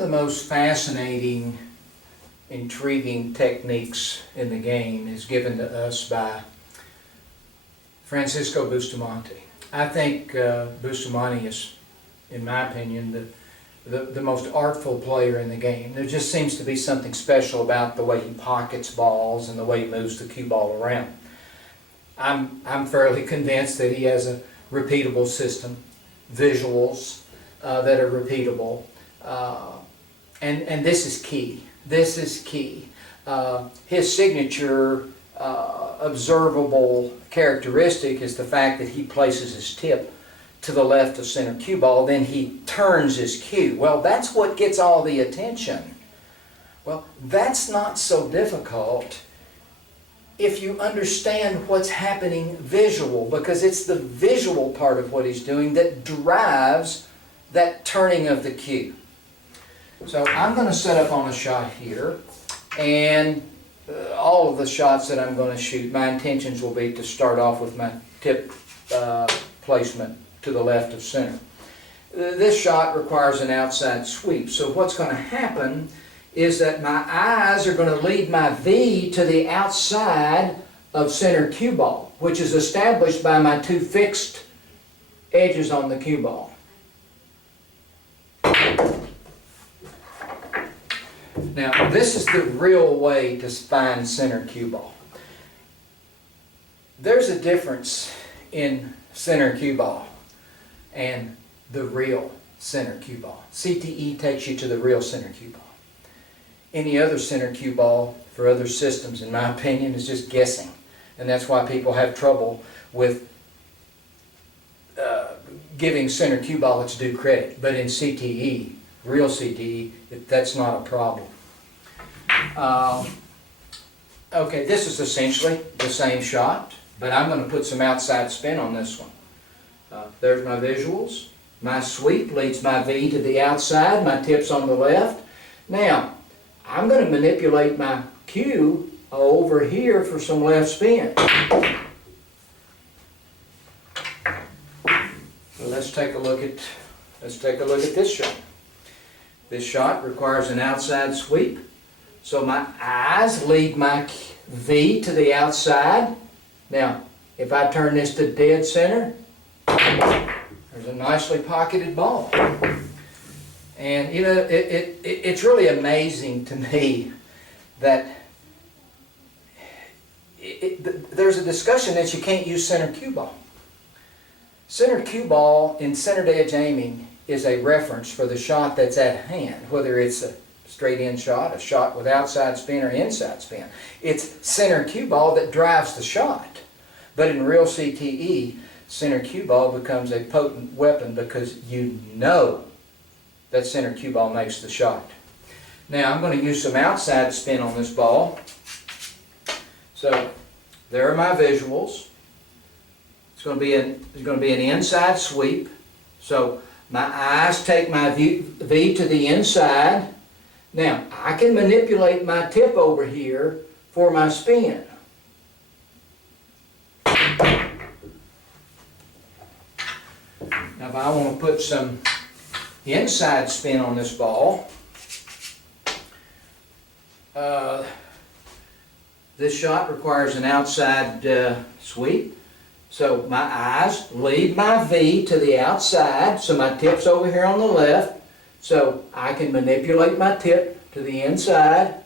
of the most fascinating, intriguing techniques in the game is given to us by Francisco Bustamante. I think Bustamante is, in my opinion, the most artful player in the game. There just seems to be something special about the way he pockets balls and the way he moves the cue ball around. I'm fairly convinced that he has a repeatable system, visuals that are repeatable, and this is key. This is key. His signature observable characteristic is the fact that he places his tip to the left of center cue ball, then he turns his cue. Well, that's what gets all the attention. Well, that's not so difficult if you understand what's happening visual, because it's the visual part of what he's doing that drives that turning of the cue. So I'm going to set up on a shot here, and all of the shots that I'm going to shoot, my intentions will be to start off with my tip placement to the left of center. This shot requires an outside sweep, so what's going to happen is that my eyes are going to lead my V to the outside of center cue ball, which is established by my two fixed edges on the cue ball. Now, this is the real way to find center cue ball. There's a difference in center cue ball and the real center cue ball. CTE takes you to the real center cue ball. Any other center cue ball for other systems, in my opinion, is just guessing. And that's why people have trouble with giving center cue ball its due credit. But in CTE, real CTE, that's not a problem. Okay, this is essentially the same shot, but I'm going to put some outside spin on this one. There's my visuals. My sweep leads my V to the outside, my tip's on the left. Now, I'm going to manipulate my cue over here for some left spin. So let's take a look at this shot. This shot requires an outside sweep. So my eyes lead my V to the outside. Now, if I turn this to dead center, there's a nicely pocketed ball. And you know, it's really amazing to me that there's a discussion that you can't use center cue ball. Center cue ball in centered edge aiming is a reference for the shot that's at hand, whether it's a straight in shot, a shot with outside spin or inside spin. It's center cue ball that drives the shot. But in real CTE, center cue ball becomes a potent weapon because you know that center cue ball makes the shot. Now I'm going to use some outside spin on this ball. So there are my visuals. It's going to be an inside sweep. So my eyes take my V to the inside. Now I can manipulate my tip over here for my spin. Now if I want to put some inside spin on this ball, this shot requires an outside sweep. So my eyes lead my V to the outside, so my tip's over here on the left, so I can manipulate my tip to the inside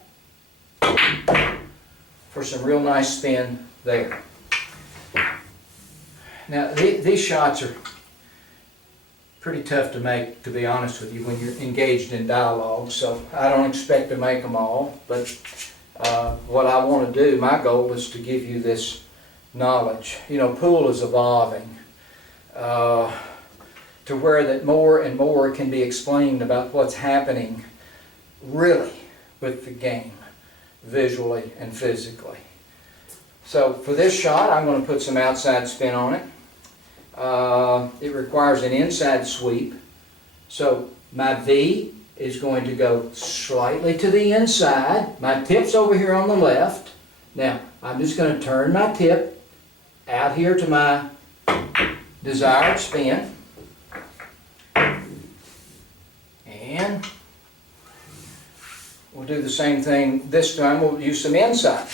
for some real nice spin there. Now these shots are pretty tough to make, to be honest with you, when you're engaged in dialogue, so I don't expect to make them all, but what I want to do, my goal is to give you this knowledge. You know, pool is evolving to where that more and more can be explained about what's happening really with the game, visually and physically. So for this shot, I'm going to put some outside spin on it. It requires an inside sweep. So my V is going to go slightly to the inside. My tip's over here on the left. Now, I'm just going to turn my tip out here to my desired spin. And we'll do the same thing this time. We'll use some inside.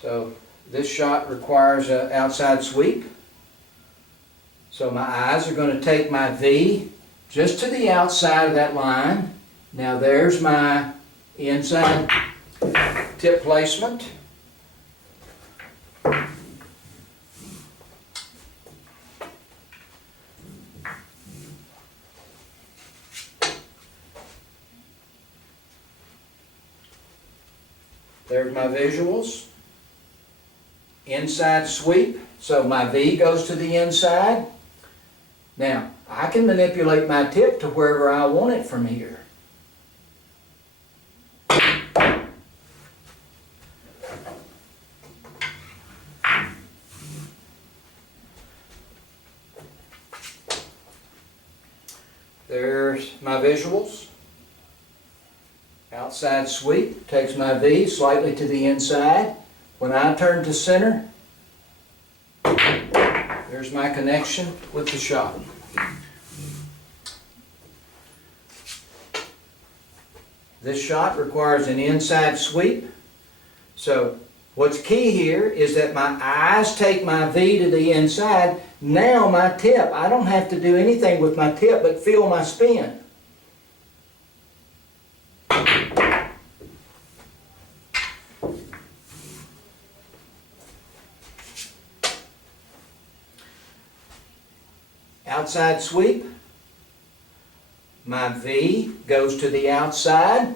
So this shot requires an outside sweep. So my eyes are going to take my V just to the outside of that line. Now there's my inside tip placement. There's my visuals. Inside sweep. So my V goes to the inside. Now, I can manipulate my tip to wherever I want it from here. There's my visuals. Outside sweep takes my V slightly to the inside. When I turn to center, there's my connection with the shot. This shot requires an inside sweep. So what's key here is that my eyes take my V to the inside. Now my tip, I don't have to do anything with my tip but feel my spin. Outside sweep, my V goes to the outside.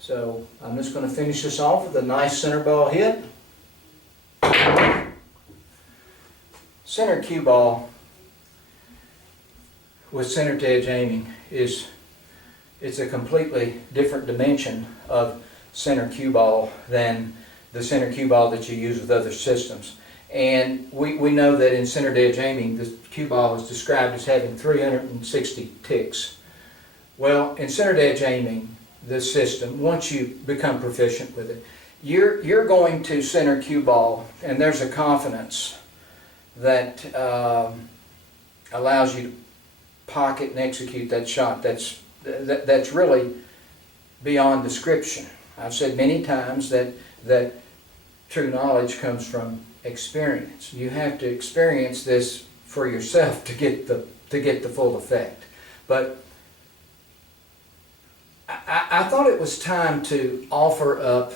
So I'm just going to finish this off with a nice center ball hit. Center cue ball with center to edge aiming it's a completely different dimension of center cue ball than the center cue ball that you use with other systems. And we know that in center to edge aiming, the cue ball is described as having 360 ticks. Well, in center to edge aiming, this system, once you become proficient with it, you're going to center cue ball, and there's a confidence that allows you to pocket and execute that shot. That's really beyond description. I've said many times that true knowledge comes from experience. You have to experience this for yourself to get the full effect. But I thought it was time to offer up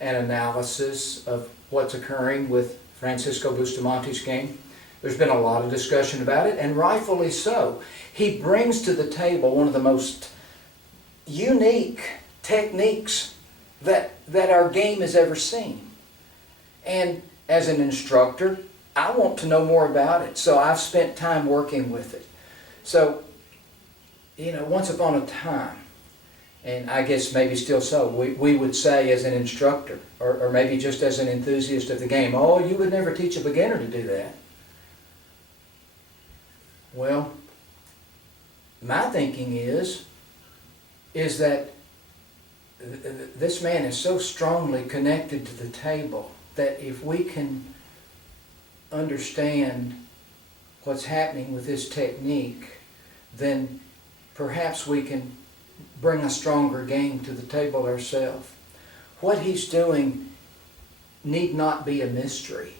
an analysis of what's occurring with Francisco Bustamante's game. There's been a lot of discussion about it, and rightfully so. He brings to the table one of the most unique techniques that our game has ever seen. And as an instructor, I want to know more about it, so I've spent time working with it. So, once upon a time, and I guess maybe still so, we would say as an instructor, or maybe just as an enthusiast of the game, oh, you would never teach a beginner to do that. Well, my thinking is that this man is so strongly connected to the table that if we can understand what's happening with this technique, then perhaps we can bring a stronger game to the table ourselves. What he's doing need not be a mystery.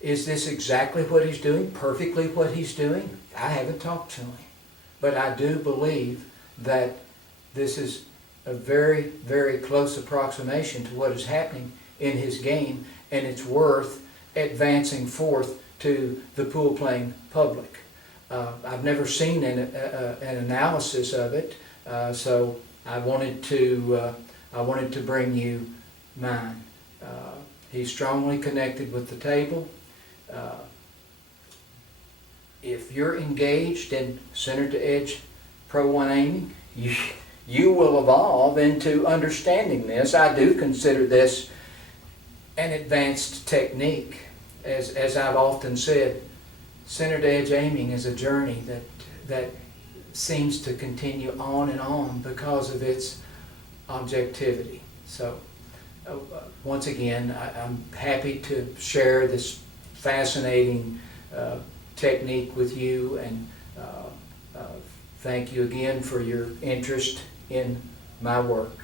Is this exactly what he's doing? Perfectly what he's doing? I haven't talked to him. But I do believe that this is a very, very close approximation to what is happening in his game, and it's worth advancing forth to the pool playing public. I've never seen an analysis of it, so I wanted to bring you mine. He's strongly connected with the table. If you're engaged in center to edge Pro 1 aiming, you will evolve into understanding this. I do consider this an advanced technique. As I've often said, center to edge aiming is a journey that seems to continue on and on because of its objectivity. So once again, I'm happy to share this fascinating technique with you, and Thank you again for your interest in my work.